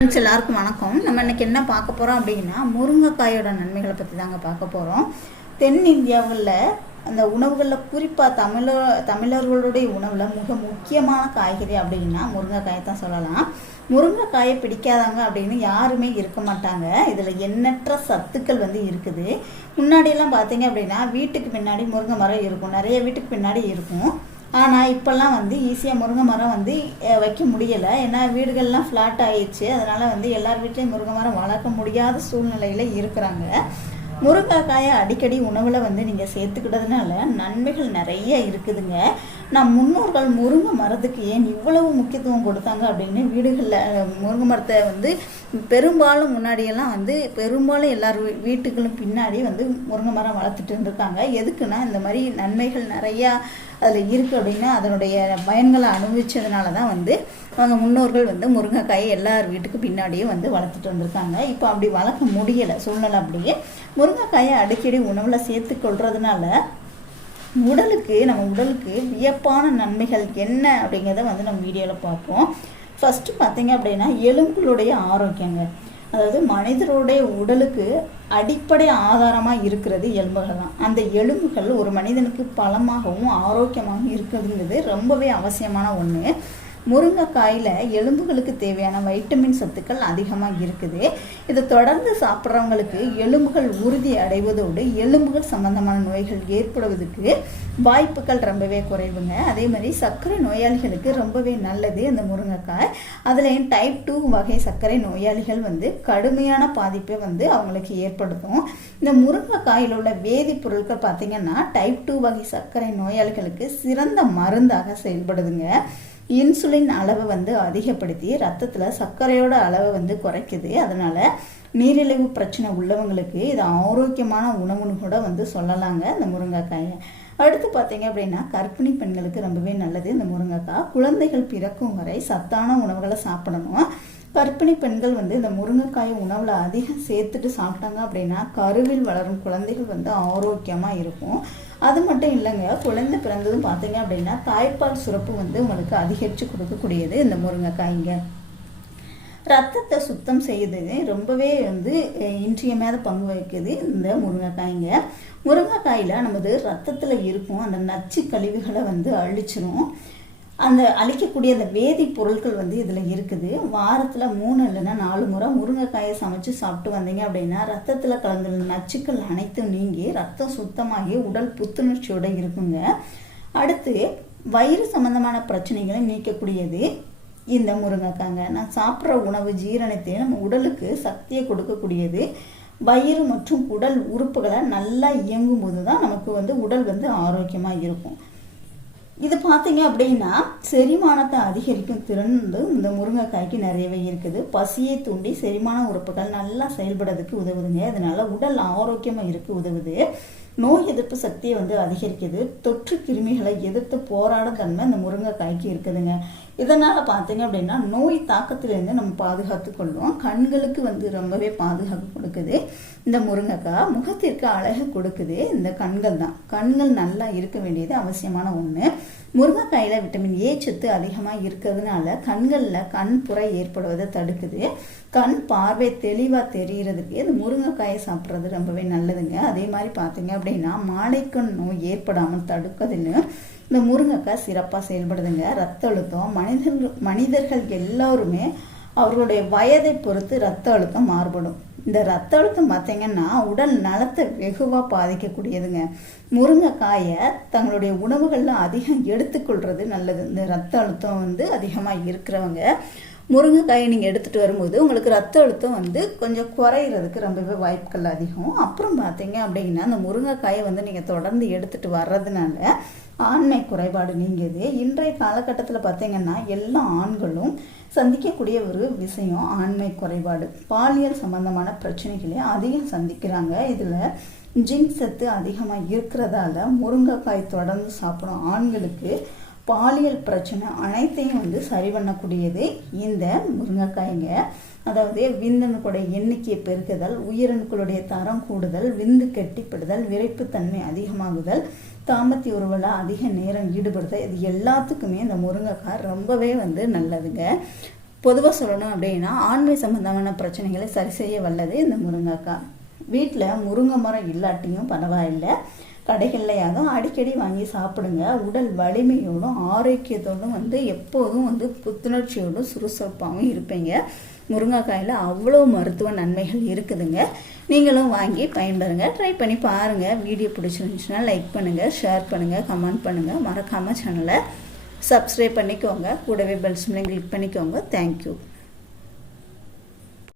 Friends எல்லாருக்கும் வணக்கம். நம்ம இன்னைக்கு என்ன பார்க்க போகிறோம் அப்படின்னா முருங்கைக்காயோட நன்மைகளை பற்றி தாங்க பார்க்க போகிறோம் தென்னிந்தியாவில் அந்த உணவுகளில் குறிப்பாக தமிழர் தமிழர்களுடைய உணவில் மிக முக்கியமான காய்கறி அப்படின்னா முருங்கைக்காயை தான் சொல்லலாம். முருங்கைக்காயை பிடிக்காதவங்க அப்படின்னு யாருமே இருக்க மாட்டாங்க. இதில் எண்ணற்ற சத்துக்கள் வந்து இருக்குது. முன்னாடியெல்லாம் பார்த்தீங்க அப்படின்னா வீட்டுக்கு பின்னாடி முருங்கை மரம் இருக்கும். நிறைய வீட்டுக்கு பின்னாடி இருக்கும். ஆனால் இப்போல்லாம் வந்து ஈஸியாக முருங்கை மரம் வந்து வைக்க முடியலை. ஏன்னா வீடுகள்லாம் ஃப்ளாட் ஆயிடுச்சு. அதனால் வந்து எல்லார் வீட்லேயும் முருங்கை மரம் வளர்க்க முடியாத சூழ்நிலையில் இருக்கிறாங்க. முருங்கைக்காயை அடிக்கடி உணவில் வந்து நீங்கள் சேர்த்துக்கிட்டதுனால நன்மைகள் நிறைய இருக்குதுங்க. நம் முன்னோர்கள் முருங்கை மரத்துக்கு ஏன் இவ்வளவு முக்கியத்துவம் கொடுத்தாங்க அப்படின்னு வீடுகளில் முருங்கை மரத்தை வந்து பெரும்பாலும் முன்னாடியெல்லாம் வந்து பெரும்பாலும் எல்லார் வீ- வீட்டுகளும் பின்னாடி வந்து முருங்கை மரம் வளர்த்துட்டு இருந்திருக்காங்க. எதுக்குன்னா இந்த மாதிரி நன்மைகள் நிறையா அதில் இருக்குது அப்படின்னா அதனுடைய பயன்களை அனுபவிச்சதுனால தான் வந்து அவங்க முன்னோர்கள் வந்து முருங்கைக்காயை எல்லார் வீட்டுக்கு பின்னாடியும் வந்து வளர்த்துட்டு வந்திருக்காங்க. இப்போ அப்படி வளர்க்க முடியலை சூழ்நிலை அப்படியே முருங்கைக்காயை அடிக்கடி உணவில் சேர்த்து கொள்றதுனால உடலுக்கு நம்ம உடலுக்கு வியப்பான நன்மைகள் என்ன அப்படிங்கிறத வந்து நம்ம வீடியோவில் பார்ப்போம். ஃபஸ்ட்டு பார்த்தீங்க அப்படின்னா எலும்புகளுடைய ஆரோக்கியங்க. அதாவது மனிதருடைய உடலுக்கு அடிப்படை ஆதாரமாக இருக்கிறது எலும்புகள் தான். அந்த எலும்புகள் ஒரு மனிதனுக்கு பலமாகவும் ஆரோக்கியமாகவும் இருக்கிறதுங்கிறது ரொம்பவே அவசியமான ஒன்று முருங்கைக்காயில் எலும்புகளுக்கு தேவையான வைட்டமின் சத்துக்கள் அதிகமாக இருக்குது. இதை தொடர்ந்து சாப்பிட்றவங்களுக்கு எலும்புகள் உறுதி அடைவதோடு எலும்புகள் சம்பந்தமான நோய்கள் ஏற்படுவதற்கு வாய்ப்புகள் ரொம்பவே குறைவுங்க. அதே மாதிரி சர்க்கரை நோயாளிகளுக்கு ரொம்பவே நல்லது இந்த முருங்கைக்காய். அதுலேயும் டைப் டூ வகை சர்க்கரை நோயாளிகள் வந்து கடுமையான பாதிப்பை வந்து அவங்களுக்கு ஏற்படுத்தும். இந்த முருங்கைக்காயில் உள்ள வேதிப்பொருட்கள் பார்த்திங்கன்னா டைப் டூ வகை சர்க்கரை நோயாளிகளுக்கு சிறந்த மருந்தாக செயல்படுதுங்க. இன்சுலின் அளவை வந்து அதிகப்படுத்தி ரத்தத்தில் சர்க்கரையோட அளவை வந்து குறைக்குது. அதனால் நீரிழிவு பிரச்சனை உள்ளவங்களுக்கு இது ஆரோக்கியமான உணவுன்னு கூட வந்து சொல்லலாங்க இந்த முருங்கைக்காயை. அடுத்து பார்த்தீங்க அப்படின்னா கர்ப்பிணி பெண்களுக்கு ரொம்பவே நல்லது இந்த முருங்கைக்காய். குழந்தைகள் பிறக்கும் வரை சத்தான உணவுகளை சாப்பிடணும். கர்ப்பிணி பெண்கள் வந்து இந்த முருங்கைக்காயை உணவில் அதிகம் சேர்த்துட்டு சாப்பிட்டாங்க அப்படின்னா கருவில் வளரும் குழந்தைகள் வந்து ஆரோக்கியமாக இருக்கும். அது மட்டும் இல்லைங்க குழந்தை பிறந்ததும் பார்த்தீங்க அப்படின்னா தாய்ப்பால் சுரப்பு வந்து உங்களுக்கு அதிகரித்து கொடுக்கக்கூடியது இந்த முருங்கைக்காய்ங்க. ரத்தத்தை சுத்தம் செய்யுது ரொம்பவே வந்து இன்றியமையாத பங்கு வகிக்குது இந்த முருங்கைக்காய்ங்க. முருங்கைக்காயில் நமது ரத்தத்தில் இருக்கும் அந்த நச்சு கழிவுகளை வந்து அழிச்சிரும். அந்த அழிக்கக்கூடிய அந்த வேதி பொருட்கள் வந்து இதில் இருக்குது. வாரத்தில் மூணு இல்லைன்னா நாலு முறை முருங்கைக்காயை சமைச்சு சாப்பிட்டு வந்தீங்க அப்படின்னா ரத்தத்தில் கலந்துள்ள நச்சுக்கள் அனைத்தும் நீங்கி ரத்தம் சுத்தமாகி உடல் புத்துணர்ச்சியோட இருக்குங்க. அடுத்து வயிறு சம்பந்தமான பிரச்சனைகளை நீக்கக்கூடியது இந்த முருங்கைக்காங்க. நான் சாப்பிட்ற உணவு ஜீரணத்தை நம்ம உடலுக்கு சக்தியை கொடுக்கக்கூடியது. வயிறு மற்றும் உடல் உறுப்புகளை நல்லா இயங்கும் போது தான் நமக்கு வந்து உடல் வந்து ஆரோக்கியமாக இருக்கும். இது பார்த்தீங்க அப்படின்னா செரிமானத்தை அதிகரிக்கும் திறன் வந்து இந்த முருங்கைக்காய்க்கு நிறையவே இருக்குது. பசியை தூண்டி செரிமான உறுப்புகள் நல்லா செயல்படுறதுக்கு உதவுதுங்க. இதனால உடல் ஆரோக்கியமாக இருக்க உதவுது. நோய் எதிர்ப்பு சக்தியை வந்து அதிகரிக்குது. தொற்று கிருமிகளை எதிர்த்து போராடும் தன்மை இந்த முருங்கைக்காய்க்கு இருக்குதுங்க. இதனால் பார்த்தீங்க அப்படின்னா நோய் தாக்கத்திலேருந்து நம்ம பாதுகாத்து கொள்வோம் கண்களுக்கு வந்து ரொம்பவே பாதுகாப்பு கொடுக்குது. இந்த முருங்கைக்காய் முகத்திற்கு அழகு கொடுக்குது. இந்த கண்கள் தான். கண்கள் நல்லா இருக்க வேண்டியது அவசியமான ஒன்று முருங்கைக்காயில் விட்டமின் ஏ சத்து அதிகமாக இருக்கிறதுனால கண்களில் கண் புறை ஏற்படுவதை தடுக்குது. கண் பார்வை தெளிவாக தெரிகிறதுக்கு இந்த முருங்கைக்காயை சாப்பிட்றது ரொம்பவே நல்லதுங்க. அதே மாதிரி பார்த்தீங்க அப்படின்னா மாலைக்கண் நோய் ஏற்படாமல் தடுக்குதுன்னு இந்த முருங்கைக்காய் சிறப்பாக செயல்படுதுங்க. ரத்த அழுத்தம் மனிதர்கள் மனிதர்கள் எல்லாருமே அவர்களுடைய வயதை பொறுத்து ரத்த அழுத்தம் மாறுபடும். இந்த ரத்த அழுத்தம் பார்த்தீங்கன்னா உடல் நலத்தை வெகுவாக பாதிக்கக்கூடியதுங்க. முருங்கைக்காயை தங்களுடைய உணவுகளில் அதிகம் எடுத்துக்கொள்வது நல்லது. இந்த ரத்த அழுத்தம் வந்து அதிகமாக இருக்கிறவங்க. முருங்கைக்காயை நீங்கள் எடுத்துகிட்டு வரும்போது உங்களுக்கு ரத்த அழுத்தம் வந்து கொஞ்சம் குறையிறதுக்கு ரொம்பவே வாய்ப்புகள் அதிகம். அப்புறம் பார்த்தீங்க அப்படின்னா அந்த முருங்கைக்காயை வந்து நீங்கள் தொடர்ந்து எடுத்துகிட்டு வர்றதுனால ஆண்மை குறைபாடு நீங்கியது இன்றைய காலகட்டத்தில் பார்த்தீங்கன்னா எல்லா ஆண்களும் சந்திக்கக்கூடிய ஒரு விஷயம் ஆண்மை குறைபாடு. பாலியல் சம்பந்தமான பிரச்சனைகளை அதிகம் சந்திக்கிறாங்க. இதில் ஜிங்க் சத்து அதிகமாக இருக்கிறதால முருங்கைக்காய் தொடர்ந்து சாப்பிடும் ஆண்களுக்கு பாலியல் பிரச்சனை அனைத்தையும் வந்து சரி பண்ணக்கூடியது இந்த முருங்கைக்காய்ங்க. அதாவது விந்தணுக்களுடைய எண்ணிக்கையை பெருக்குதல் உயிரணுக்களுடைய தரம் கூடுதல் விந்து கெட்டிப்படுதல் விரைப்புத்தன்மை அதிகமாகுதல் தாமத்திய உருவலாக அதிக நேரம் ஈடுபடுதல் இது எல்லாத்துக்குமே இந்த முருங்கைக்காய் ரொம்பவே வந்து நல்லதுங்க. பொதுவாக சொல்லணும் அப்படின்னா ஆண்மை சம்பந்தமான பிரச்சனைகளை சரி செய்ய வல்லது இந்த முருங்கைக்காய். வீட்டில் முருங்கை மரம் இல்லாட்டியும் பரவாயில்லை. கடைகள்லையாதும் அடிக்கடி வாங்கி சாப்பிடுங்க. உடல் வலிமையோடும் ஆரோக்கியத்தோடும் வந்து எப்போதும் வந்து புத்துணர்ச்சியோடும் சுறுசுறுப்பாகவும் இருப்பீங்க. முருங்கைக்காயில் அவ்வளோ மருத்துவ நன்மைகள் இருக்குதுங்க. நீங்களும் வாங்கி பயன்பெறுங்க. ட்ரை பண்ணி பாருங்கள் வீடியோ பிடிச்சிருந்துச்சுன்னா லைக் பண்ணுங்கள் ஷேர் பண்ணுங்கள் கமெண்ட் பண்ணுங்கள் மறக்காமல் சேனலை சப்ஸ்கிரைப் பண்ணிக்கோங்க. கூடவே பெல் சிம்லையும் கிளிக் பண்ணிக்கோங்க. Thank you